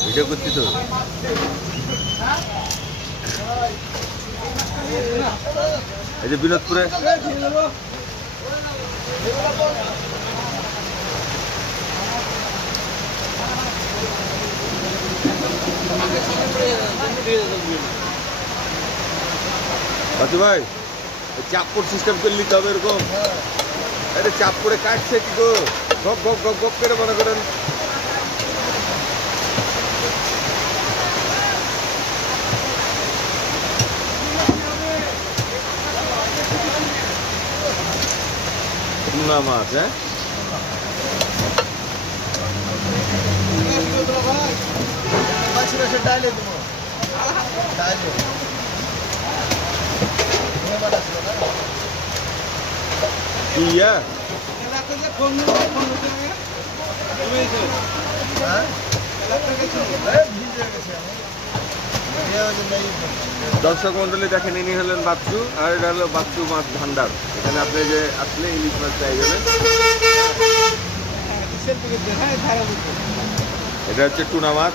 video করছি তো এই যে বিনোদপুরে ভাই চাপড় সিস্টেম করে নিতে হবে এরকম আরে চাপ করে কাটছে কি গো গপ গপ গপ গপ করে মনে করেন মাছ হ্যাঁ দর্শক মন্ডলী দেখেন ইনি হলেন বাচ্চু আর এটা হলো বাচ্চু মাছ ভান্ডার এখানে আপনি যে আসলে ইলিশ মাছ পেয়ে যাবেন এটা হচ্ছে টুনা মাছ